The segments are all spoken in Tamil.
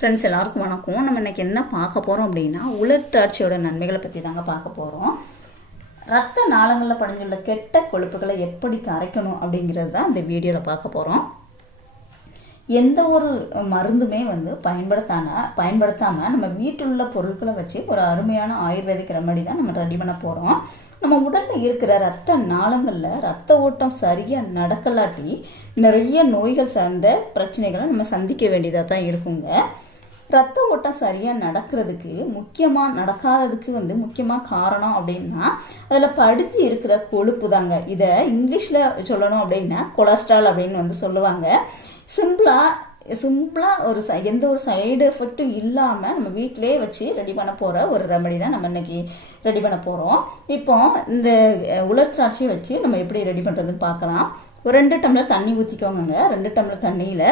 ஃப்ரெண்ட்ஸ் எல்லாருக்கும் வணக்கம். நம்ம இன்றைக்கி என்ன பார்க்க போகிறோம் அப்படின்னா உலர்த்தாட்சியோட நன்மைகளை பற்றி தாங்க பார்க்க போகிறோம் ரத்த நாளங்களில் படிஞ்சுள்ள கெட்ட கொழுப்புகளை எப்படி கரைக்கணும் அப்படிங்கிறது தான் இந்த வீடியோவில் பார்க்க போகிறோம் எந்த ஒரு மருந்துமே வந்து பயன்படுத்தான பயன்படுத்தாமல் நம்ம வீட்டில் உள்ள பொருட்களை வச்சு ஒரு அருமையான ஆயுர்வேதிக் ரெமடி தான் நம்ம ரெடி பண்ண போகிறோம் நம்ம உடலில் இருக்கிற ரத்த நாளங்களில் ரத்த ஓட்டம் சரியாக நடக்கலாட்டி நிறைய நோய்கள் சார்ந்த பிரச்சனைகளை நம்ம சந்திக்க வேண்டியதாக தான் இருக்குங்க. ரத்த ஓட்டம் சரியாக நடக்கிறதுக்கு முக்கியமாக நடக்காததுக்கு வந்து முக்கியமாக காரணம் அப்படின்னா அதில் படுத்து இருக்கிற கொழுப்பு தாங்க. இதை இங்கிலீஷில் சொல்லணும் அப்படின்னா கொலஸ்ட்ரால் அப்படின்னு வந்து சொல்லுவாங்க. சிம்பிளாக சிம்பிளாக ஒரு ச எந்த ஒரு சைடு எஃபெக்ட்டும் இல்லாமல் நம்ம வீட்டிலே வச்சு ரெடி பண்ண போகிற ஒரு ரெமடி தான் நம்ம இன்னைக்கு ரெடி பண்ண போகிறோம் இப்போ இந்த உலர் திராட்சையை வச்சு நம்ம எப்படி ரெடி பண்ணுறதுன்னு பார்க்கலாம். ஒரு ரெண்டு டம்ளர் தண்ணி ஊற்றிக்கோங்க ரெண்டு டம்ளர் தண்ணியில்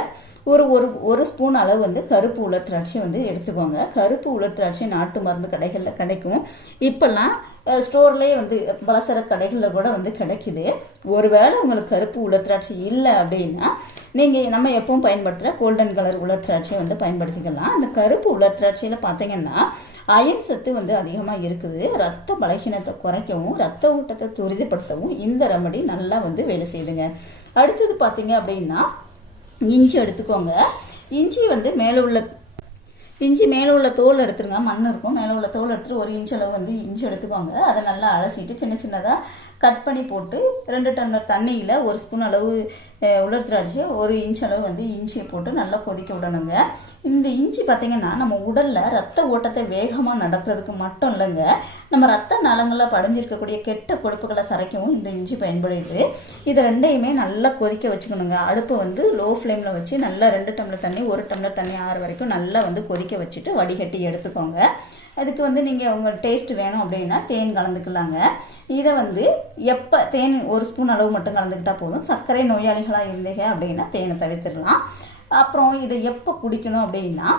ஒரு ஒரு ஒரு ஸ்பூன் அளவு வந்து கருப்பு உலர் திராட்சை வந்து எடுத்துக்கோங்க. கருப்பு உலர் திராட்சை நாட்டு மருந்து கடைகளில் கிடைக்கும். இப்போல்லாம் ஸ்டோர்லேயே வந்து பலசர கடைகளில் கூட வந்து கிடைக்குது. ஒருவேளை உங்களுக்கு கருப்பு உலர் திராட்சை இல்லை அப்படின்னா நீங்கள் நம்ம எப்பவும் பயன்படுத்துகிற கோல்டன் கலர் உலர் திராட்சையை வந்து பயன்படுத்திக்கலாம். அந்த கருப்பு உலர் திராட்சையில் பார்த்தீங்கன்னா அயன் சத்து வந்து அதிகமாக இருக்குது. ரத்த பலகீனத்தை குறைக்கவும் ரத்த ஊட்டத்தை துரிதப்படுத்தவும் இந்த ரெமடி நல்லா வந்து வேலை செய்யுதுங்க. அடுத்தது பார்த்தீங்க அப்படின்னா இஞ்சி எடுத்துக்கோங்க. இஞ்சி வந்து மேலே உள்ள இஞ்சி மேலே உள்ள தோல் எடுத்துருங்க. மண் இருக்கும். மேலே உள்ள தோல் எடுத்துட்டு ஒரு இன்ச் அளவு வந்து இஞ்சி எடுத்துக்கோங்க. அதை நல்லா அலசிட்டு சின்ன சின்னதாக கட் பண்ணி போட்டு ரெண்டு டம்ளர் தண்ணியில் ஒரு ஸ்பூன் அளவு உலர் திராட்சை ஒரு இன்ச் அளவு வந்து இஞ்சியை போட்டு நல்லா கொதிக்க விடணுங்க. இந்த இஞ்சி பார்த்திங்கன்னா நம்ம உடலில் ரத்த ஓட்டத்தை வேகமாக நடக்கிறதுக்கு மட்டும் இல்லைங்க. நம்ம ரத்த நலங்களில் படிஞ்சிருக்கக்கூடிய கெட்ட கொழுப்புகளை கரைக்கவும் இந்த இஞ்சி பயன்படுது. இதை ரெண்டையுமே நல்லா கொதிக்க வச்சுக்கணுங்க. அடுப்பை வந்து லோ ஃப்ளேமில் வச்சு நல்லா ரெண்டு டம்ளர் தண்ணி ஒரு டம்ளர் தண்ணி ஆறு வரைக்கும் நல்லா வந்து கொதிக்க வச்சுட்டு வடிகட்டி எடுத்துக்கோங்க. அதுக்கு வந்து நீங்கள் உங்கள் டேஸ்ட் வேணும் அப்படின்னா தேன் கலந்துக்கலாங்க. இதை வந்து எப்போ தேன் ஒரு ஸ்பூன் அளவு மட்டும் கலந்துக்கிட்டால் போதும். சர்க்கரை நோயாளிகளாக இருந்தீங்க அப்படின்னா தேனை தவிர்த்துடலாம். அப்புறம் இதை எப்போ குடிக்கணும் அப்படின்னா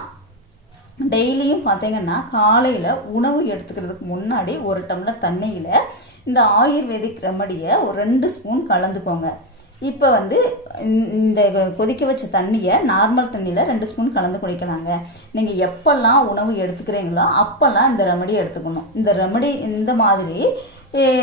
டெய்லியும் பார்த்தீங்கன்னா காலையில் உணவு எடுத்துக்கிறதுக்கு முன்னாடி ஒரு டம்ளர் தண்ணியில் இந்த ஆயுர்வேதிக் ரெமடியை ஒரு ரெண்டு ஸ்பூன் கலந்துக்கோங்க. இப்போ வந்து இந்த கொதிக்க வச்ச தண்ணியை நார்மல் தண்ணியில் ரெண்டு ஸ்பூன் கலந்து குடிக்கலாங்க. நீங்கள் எப்போல்லாம் உணவு எடுத்துக்கிறீங்களோ அப்போல்லாம் இந்த ரெமடி எடுத்துக்கணும். இந்த ரெமடி இந்த மாதிரி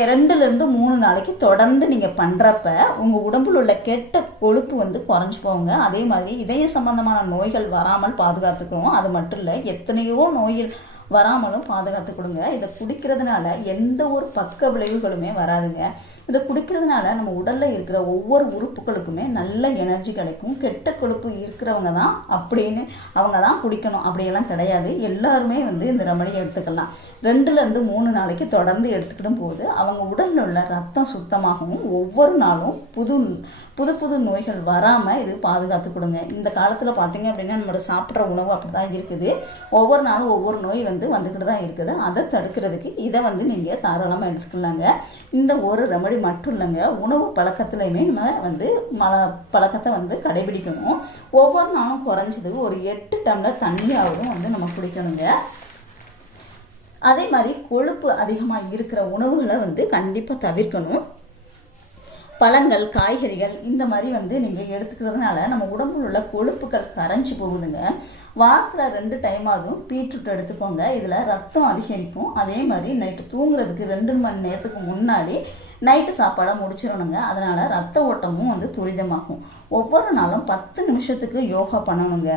ரெண்டுலேருந்து மூணு நாளைக்கு தொடர்ந்து நீங்கள் பண்ணுறப்ப உங்கள் உடம்புல உள்ள கெட்ட கொழுப்பு வந்து குறைஞ்சி போங்க அதே மாதிரி இதய சம்பந்தமான நோய்கள் வராமல் பாதுகாத்துக்கிறோம் அது மட்டும் இல்லை எத்தனையோ நோய்கள் வராமலும் பாதுகாத்து கொடுங்க. இதை குடிக்கிறதுனால எந்த ஒரு பக்க விளைவுகளுமே வராதுங்க. இதை குடிக்கிறதுனால நம்ம உடலில் இருக்கிற ஒவ்வொரு உறுப்புகளுக்குமே நல்ல எனர்ஜி கிடைக்கும். கெட்ட கொழுப்பு இருக்கிறவங்க தான் அப்படின்னு அவங்க தான் குடிக்கணும். அப்படியெல்லாம் கிடையாது. எல்லாருமே வந்து இந்த ரெமடியை எடுத்துக்கலாம். ரெண்டுலேருந்து மூணு நாளைக்கு தொடர்ந்து எடுத்துக்கிடும் போது அவங்க உடலில் உள்ள ரத்தம் சுத்தமாகவும் ஒவ்வொரு நாளும் புது புது புது நோய்கள் வராமல் இது பாதுகாத்து கொடுங்க. இந்த காலத்தில் பார்த்தீங்க அப்படின்னா நம்மளோட சாப்பிட்ற உணவு அப்படி தான் இருக்குது. ஒவ்வொரு நாளும் ஒவ்வொரு நோய் வந்து வந்துக்கிட்டு தான் இருக்குது. அதை தடுக்கிறதுக்கு இதை வந்து நீங்கள் தாராளமாக எடுத்துக்கலாங்க. இந்த ஒரு ரெமடி மட்டும் இல்லைங்க. உணவு பழக்கத்துலையுமே நம்ம வந்து மல பழக்கத்தை வந்து கடைபிடிக்கணும். ஒவ்வொரு நாளும் குறைஞ்சது ஒரு எட்டு டம்ளர் தண்ணியாவது வந்து நம்ம குடிக்கணுங்க. அதே மாதிரி கொழுப்பு அதிகமாக இருக்கிற உணவுகளை வந்து கண்டிப்பாக தவிர்க்கணும். பழங்கள் காய்கறிகள் இந்த மாதிரி வந்து நீங்கள் எடுத்துக்கிறதுனால நம்ம உடம்புல உள்ள கொழுப்புகள் கரைஞ்சி போகுதுங்க. வாரத்தில் ரெண்டு டைம் ஆகும் பீட்ரூட் எடுத்துக்கோங்க. இதில் ரத்தம் அதிகரிக்கும். அதே மாதிரி நைட்டு தூங்குறதுக்கு ரெண்டு மணி நேரத்துக்கு முன்னாடி நைட்டு சாப்பாடை முடிச்சிடணுங்க. அதனால் ரத்த ஓட்டமும் வந்து துரிதமாகும். ஒவ்வொரு நாளும் பத்து நிமிஷத்துக்கு யோகா பண்ணணுங்க.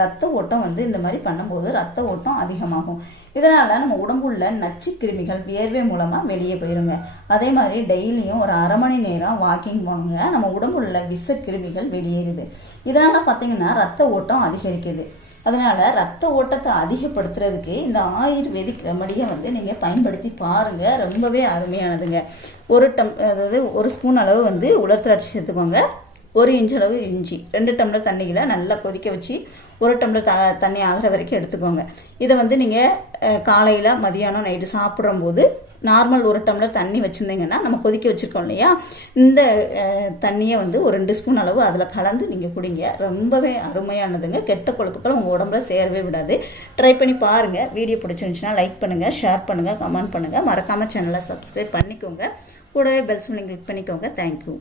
ரத்த ஓட்டம் வந்து இந்த மாதிரி பண்ணும்போது ரத்த ஓட்டம் அதிகமாகும். இதனால் நம்ம உடம்புள்ள நச்சு கிருமிகள் வியர்வை மூலமாக வெளியே போயிருங்க. அதே மாதிரி டெய்லியும் ஒரு அரை மணி நேரம் வாக்கிங் போனுங்க நம்ம உடம்புள்ள விஷ கிருமிகள் வெளியேறுது. இதனால் பார்த்தீங்கன்னா ரத்த ஓட்டம் அதிகரிக்குது. அதனால் ரத்த ஓட்டத்தை அதிகப்படுத்துறதுக்கு இந்த ஆயுர்வேதிக் ரெமடியை வந்து நீங்கள் பயன்படுத்தி பாருங்கள் ரொம்பவே அருமையானதுங்க. ஒரு டம் அதாவது ஒரு ஸ்பூன் அளவு வந்து உலர் திராட்சை சேர்த்துக்கோங்க. ஒரு இன்ச் அளவு இஞ்சி. ரெண்டு டம்ளர் தண்ணியில் நல்லா கொதிக்க வச்சு ஒரு டம்ளர் த தண்ணி ஆகிற வரைக்கும் எடுத்துக்கோங்க. இதை வந்து நீங்கள் காலையில் மதியானம் நைட்டு சாப்பிடும்போது நார்மல் ஒரு டம்ளர் தண்ணி வச்சுருந்தீங்கன்னா நம்ம கொதிக்க வச்சுருக்கோம் இல்லையா? இந்த தண்ணியை வந்து ஒரு ரெண்டு ஸ்பூன் அளவு அதில் கலந்து நீங்கள் குடிங்க. ரொம்பவே அருமையானதுங்க. கெட்ட கொழுப்புகள் உங்கள் உடம்புல சேரவே விடாது. ட்ரை பண்ணி பாருங்கள் வீடியோ பிடிச்சிருந்துச்சுன்னா லைக் பண்ணுங்கள் ஷேர் பண்ணுங்கள் கமெண்ட் பண்ணுங்கள் மறக்காமல் சேனலை சப்ஸ்கிரைப் பண்ணிக்கோங்க. கூடவே பெல்ஸ் கிளிக் பண்ணிக்கோங்க. தேங்க்யூ